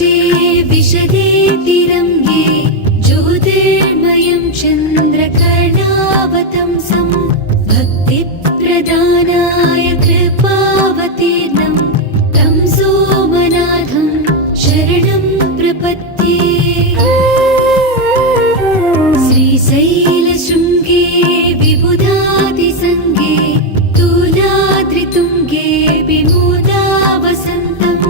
शीर्षे विशदे तिरङ्गे ज्योतिर्मयं चन्द्रकर्णावतंसं भक्तिप्रदानाय कृपावतीर्णं तं सोमनाथं शरणं प्रपद्ये। श्रीशैलशृङ्गे विबुधादिसङ्गे तुलाद्रितुङ्गे विमूलावसन्तं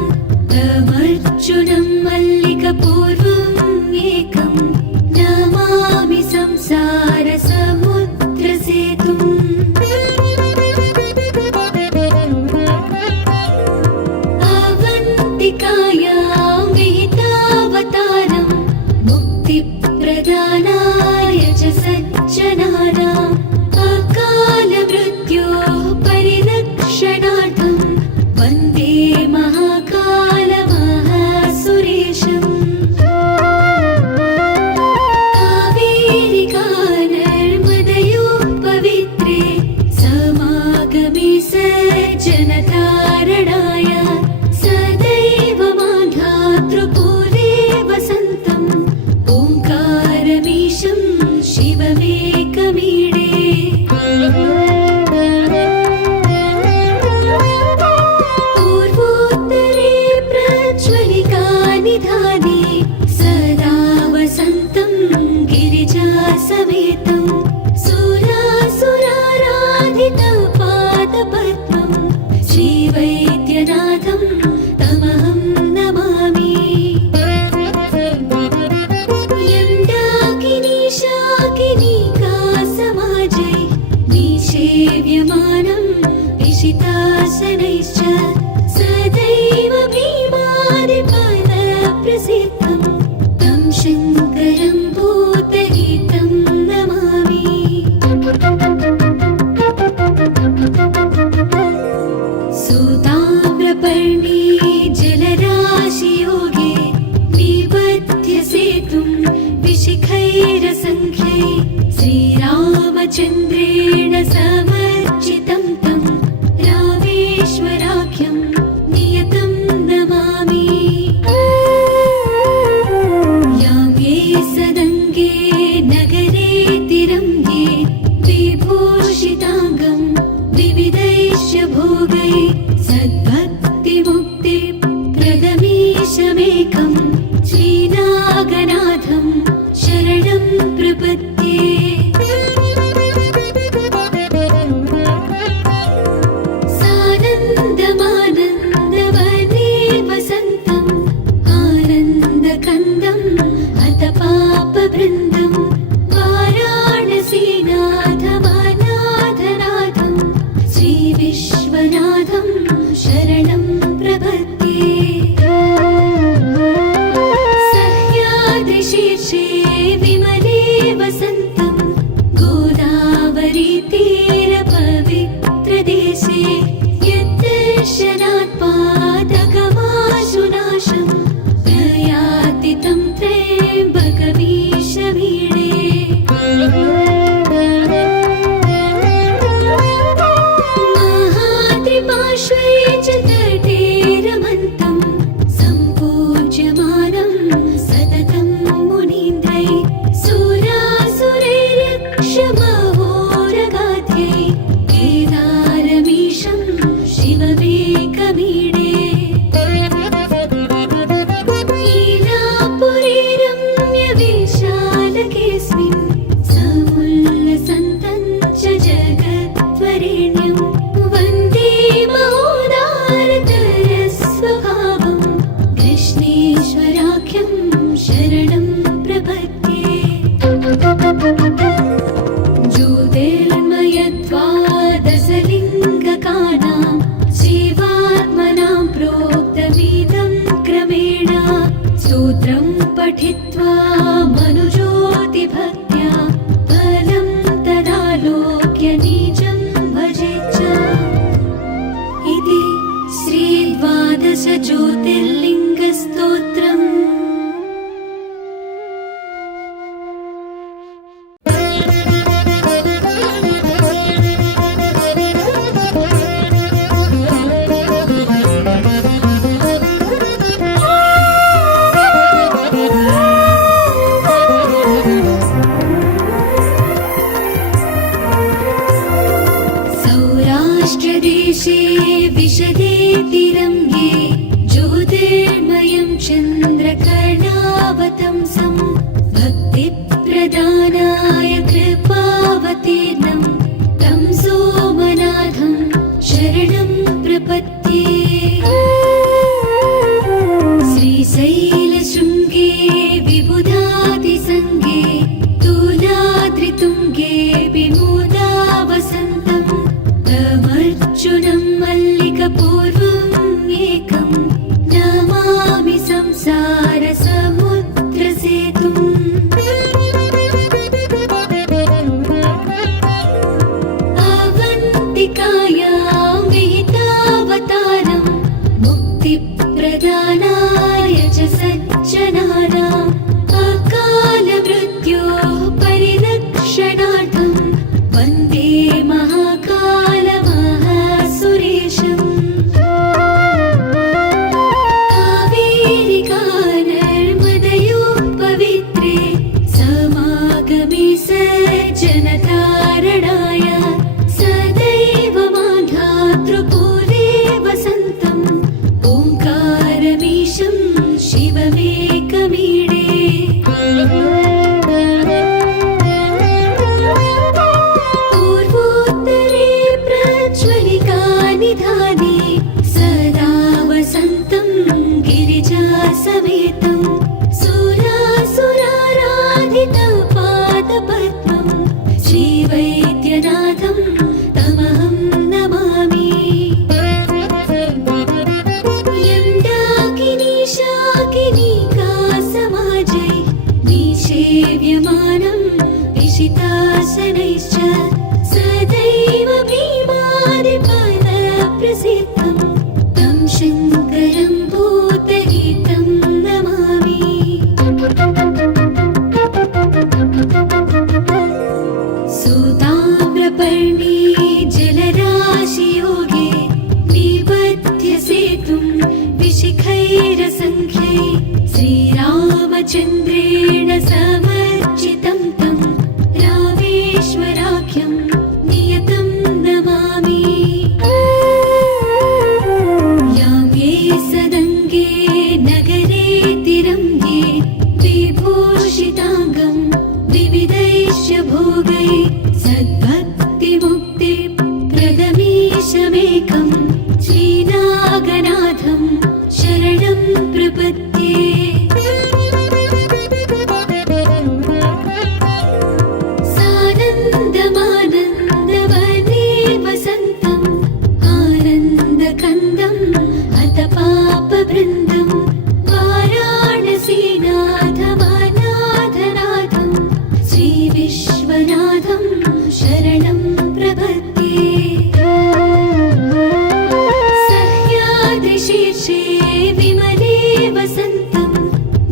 तमर्जुनं मल्लिकपूर्वम् एकं नमामि संसारसमुद्रसेतुम्। अवन्तिकायां विहितावतारं मुक्तिप्रदानाय च सज्जनानाम् अकालमृत्योः परिरक्षणार्थं वन्दे महाकालमहासुरेशम्। कावेरिका नर्मदयोः पवित्रे समागमे सज्जनतारणाय सदैव माधातृपूरे वसन्तम् ओङ्कारमीशं शिवमेकमीडे। पूर्वोत्तरे प्रज्वलिका निधाने सदा वसन्तं गिरिजासमेतं सुरासुराराधितपादपद्मं श्रीवैद्यनाथं तमहं नमामि। यं शाकिनीका समाजै निषेव्यमानं विशितासनैश्च सदैव भीमादिपदप्रसिद्धं तं शङ्करं भूतहितं नमामि। सूताम्रपर्णी जलराशियोगे निबध्य सेतुं विशिखैरसङ्ख्यै श्रीरामचन्द्रेण समर्चितं तं रामेश्वराख्यं नियतं नमामि। याम्ये सदङ्गे नगरे तिरङ्गे विभूषिताङ्गं विविधैश्च भोगै सद्भक्तिमुक्तिप्रदमीशमेकं श्रीनागनाथं शरणं प्रपद्ये। सानन्दमानन्दवने वसन्तम् आनन्दकन्दं हतपापवृन्दं वाराणसीनाथमनाथनाथं श्रीविश्वनाथं शरणं प्रपद्ये। सह्याद्रिशीर्षे विमले वसन्तं गोदावरीतीरपवित्रदेशे यद्दर्शनात् पातकमाशुनाशं प्रयाति तं त्र्यम्बकमीशमीडे। महाद्रिपार्श्वे च तटे रमन्तं सम्पूज्यमानं सततं मुनीन्द्रै सुरासुरैर्यक्षमहोरगाध्यै केदारमीशं शिवमेकमीडे। लीलापुरे रम्यविशालकेऽस्मिन् समुल्लसन्तं च जगद्वरेण्यं वन्दे महोदा प्रदेशे विशदे तिरङ्गे ज्योतिर्मयं चन्द्रकर्णावतंसं भक्तिप्रदानाय कृपावतीर्णं तं सोमनाथं शरणं प्रपद्ये। श्रीशैलशृङ्गे विबुधादिसङ्गे तुलाद्रितुङ्गे विमुदावसन्तं तमर्जुनं मल्लिकपूर्वम् एकं नमामि संसारसमुद्रसेतुम्। अवन्तिकायां विहितावतारं मुक्तिप्रदानाय च सज्जनानाम् अकालमृत्योः परिरक्षणार्थं वन्दे महाकालमहासुरेशम्। कावेरिकानर्मदयोः पवित्रे समागमे सज्जनतारणाय सदैव मान्धातृपुरे वसन्तम् ओङ्कारमीशं शिवमेकमीडे। पूर्वोत्तरे प्रज्वलिकानिधाने सदा वसन्तं गिरिजासमेतं सुरासुराराधितपादपद्मं श्रीवैद्यनाथं तमहं नमामि। यं डाकिनी शाकिनीका समाजै निषेव्यमानं विशितासनैश्च सदैव भीमादिपदप्रसिद्धं तं शङ्करं भूतहितं नमामि। सूताम्रपर्णी जलराशियोगे निबध्य सेतुं विशिखैरसङ्ख्यै श्रीरामचन्द्रेण समर्चितं तं रामेश्वराख्यं नियतं नमामि। यां ये सदङ्गे नगरे तिरङ्गे विभूषिताङ्गं विविधैश्च भोगै सद्भक्तिमुक्तिप्रदमीशमेकं श्रीनागनाथं शरणं प्रपद्ये। सानन्दमानन्दवने वसन्तम् आनन्दकन्दम् हतपापवृन्दं वाराणसीनाथमनाथनाथं श्रीविश्वनाथं शरणं प्रपद्ये। सह्याद्रिशीर्षे विमले वसन्तं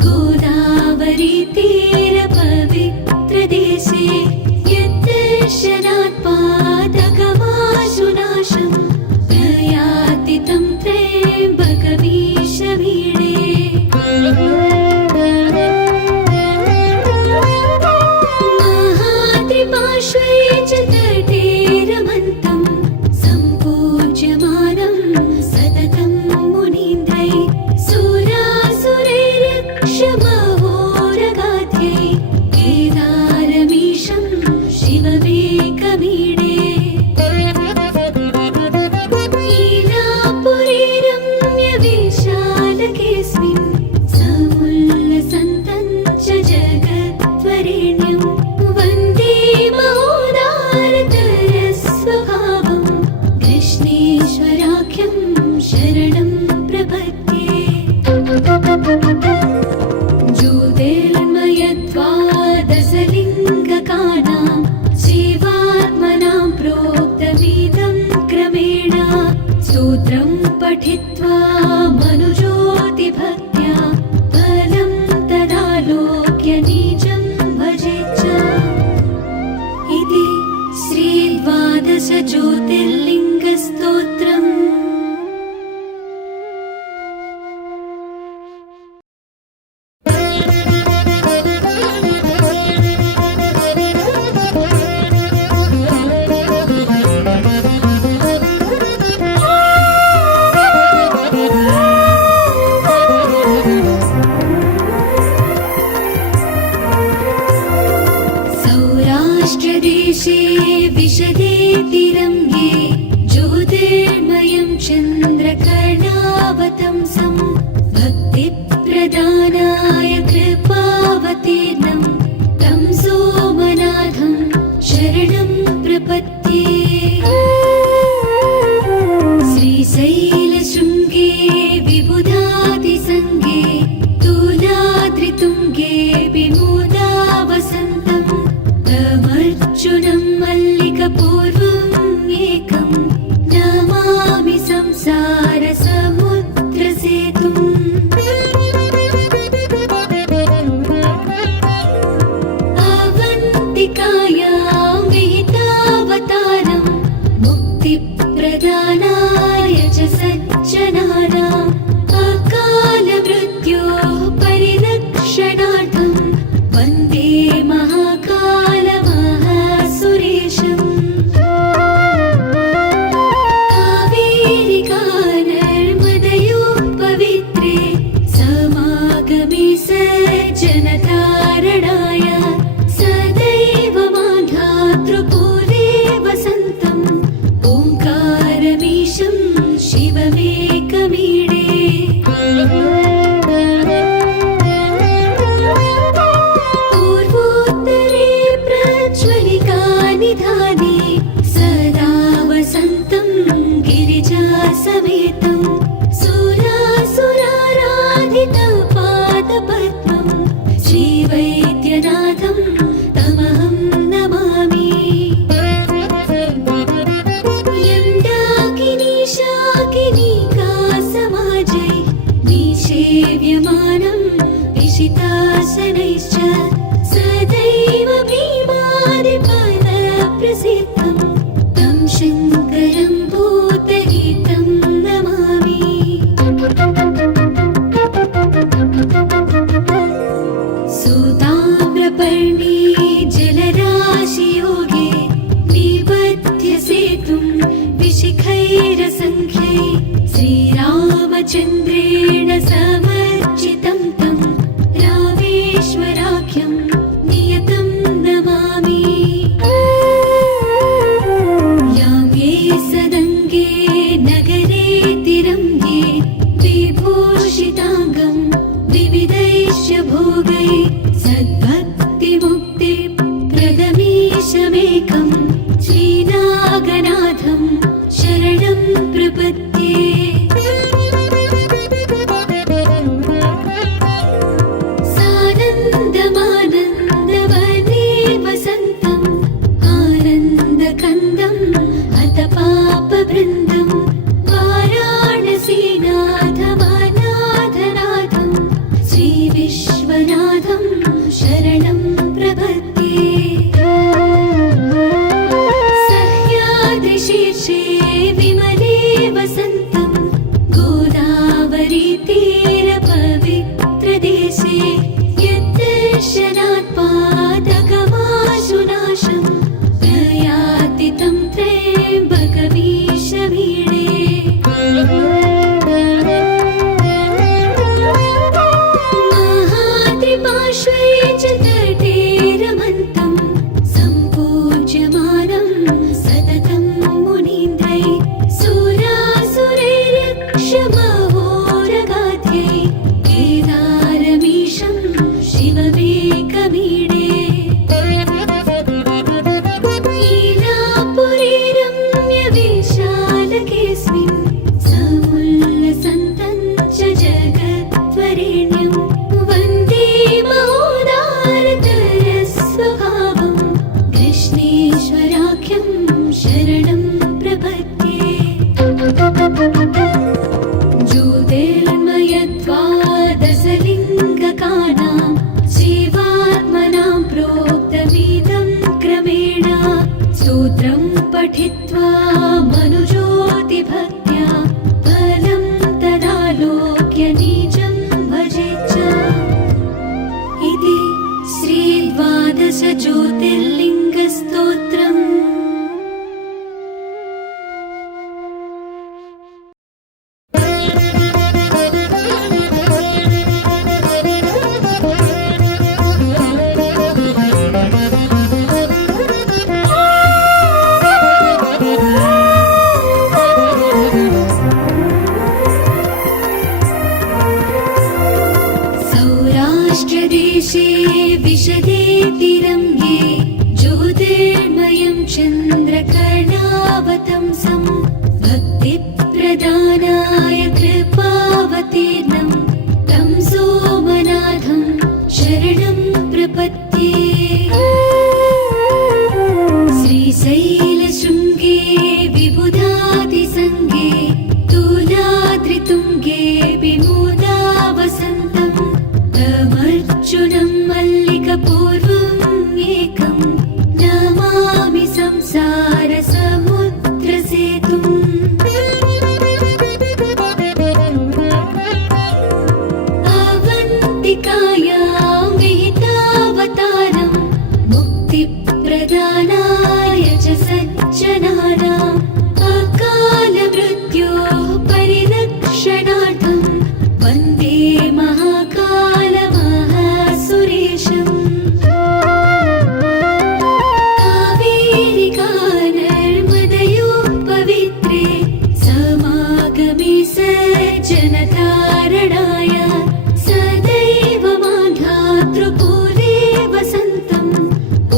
गोदावरीतीरपवित्रदेशे यद्दर्शनात् पातकमाशुनाशं प्रयाति तं त्र्यम्बकमीशमीडे। महात्रिपार्श्वे च तटे रमन्तं सम्पूज्यमानं सततं मुनीन्द्रै सुरासुरैर्यक्षमहोरगाध्यै केदारमीशं शिवमेकमीडे। लीलापुरे रम्यविशालकेऽस्मिन् समुल्लसन्तं च जगद्वरेण्यं वन्दे महोदारतरस्वभावं कृष्णेश्वराख्यं शरणं प्रपद्ये। ज्योतिर्मयद्वादशलिङ्गकानां शिवात्मनां प्रोक्तमिदं क्रमेण स्तोत्रं पठित्वा मनुज्योतिभक्त्या फलं तदालोक्य निजं भजेच्च। इति श्रीद्वादशज्योतिर्लिङ्गस्तोत्रम्। चन्द्रकर्णावतंसं भक्तिप्रदानाय कृपावतीर्णं तं सोमनाथं शरणं प्रपद्ये। श्रीशैलशृङ्गे विबुधादिसङ्गे तुलाद्रितुङ्गे विमोदावसन्तं तमर्जुनं मल्लिकपूर्वम् एकं नमामि संसारसमुद्रसेतुम्। अवन्तिकायां विहितावतारं मुक्तिप्रदानाय च सज्जनानाम् अकालमृत्योः परिरक्षणार्थं वन्दे महाकालमहासुरेशम्। कावेरिका नर्मदयोः पवित्रे समागमे सज्जनतारणाय सदैव माघातृपूरे वसन्तम् ओङ्कारमीशं शिवमेकमीडे। पूर्वोत्तरे प्रज्वलिका निधाने सदा वसन्तं गिरिजासमेतं सुरासुराराधितं पादपद्मं श्रीवैद्यनाथं तमहं नमामि। यं डाकिनी शाकिनीका समाजै निषेव्यमानं विशितासनैश्च सदैव भीमादिपदप्रसिद्धं तं शङ्करं भूतहितं नमामि। सूताम्रपर्णी जलराशियोगे निबध्य सेतुं विशिखैरसङ्ख्यै श्रीरामचन्द्रेण समर्चितं तं रामेश्वराख्यं नियतं नमामि। याङ्गे सदङ्गे नगरे तिरङ्गे विभूषिताङ्गं विविधैश्च भोगै सद्भक्तिमुक्तिप्रदमीशमेकं श्रीनागनाथं शरणं प्रपद्ये। सानन्दमानन्दवने वसन्तम् आनन्दकन्दम् हतपापवृन्दं वाराणसीनाथमनाथनाथं श्रीविश्वनाथं शरणं प्रपद्ये। सह्याद्रिशीर्षे विमले वसन्तं आगमे सज्जनतारणाय सदैव माधातृपूरे वसन्तम्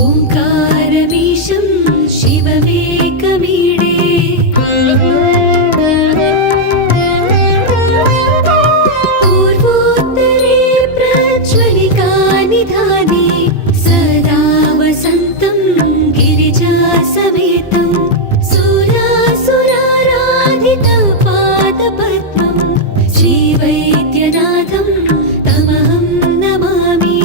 ओङ्कारमीशं शिवमेकमीडे पूर्वोत्तरे प्रज्वलिका निधाने सदा वसन्तं गिरिजासमेतं सुरासुराराधितपादपद्मं श्रीवैद्यनाथं तमहं नमामि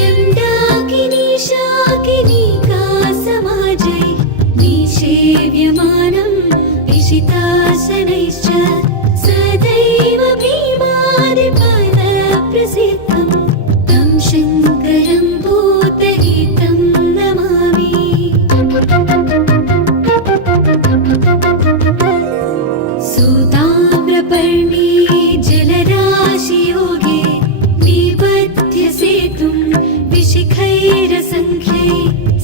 यं डाकिनी शाकिनीका समाजै निषेव्यमानं विशितासनैश्च सदैव भीमादिपदप्रसिद्धं तं शङ्करं भूतहितं नमामि सुताम्रपर्णी जलराशियोगे निबध्य सेतुं विशिखैरसङ्ख्यै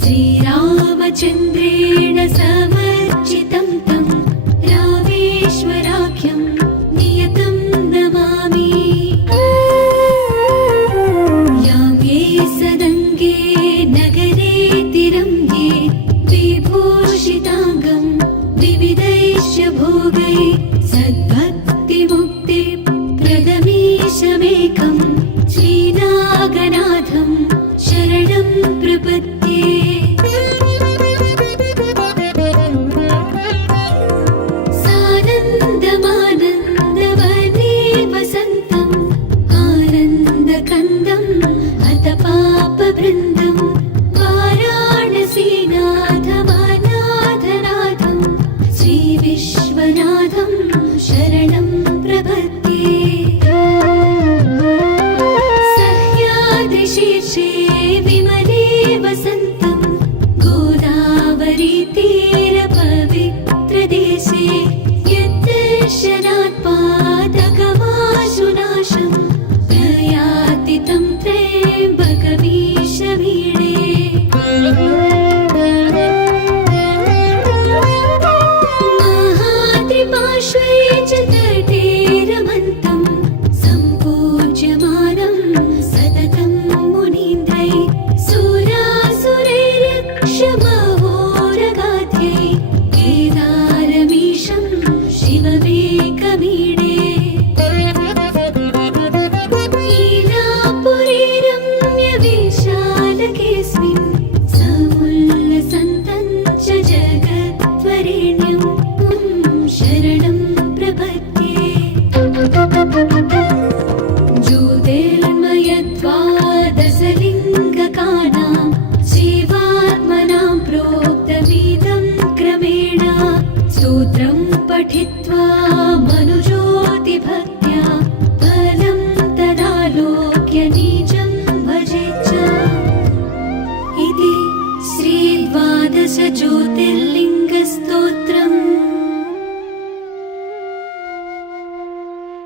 श्रीरामचन्द्रेण समर्चितं तं रामेश्वराख्यं नियतं नमामि यां ये सदङ्गे नगरे तिरङ्गे विभूषिताङ्गं विविधैश्च भोगै सद्भक्तिमुक्तिप्रदमीशमेकं श्रीनागनाथं शरणं प्रपद्ये सानन्दमानन्दवने वसन्तम् आनन्दकन्दम् हतपापवृन्दं वाराणसीनाथमनाथनाथं श्रीविश्वनाथं शरणं प्रपद्ये सह्याद्रिशीर्षे विमले वसन्तं गोदावरीतीरपवित्रदेशे यद्दर्शनात् पादकमाशुनाशं प्रयाति तं त्र्यम्बकमीशमीडे महात्रिपार्श्वे च तटे रमन्तं सम्पूज्यमानं सततं मुनीन्द्रै सुरासुरैर्यक्षमहोरगाध्यै केदारमीशं शिवमेकमीडे लीलापुरे रम्यविशालकेऽस्मिन् समुल्लसन्तं च जगद्वरेण्यं शरणं प्रपद्ये ज्योतिर्मयद्वादशलिङ्गकानां शिवात्मनां प्रोक्तमिदं क्रमेण स्तोत्रं पठित्वा मनुज्योतिभक्त्या फलं तदालोक्य निजं भजेच्च इति श्रीद्वादशज्योतिर्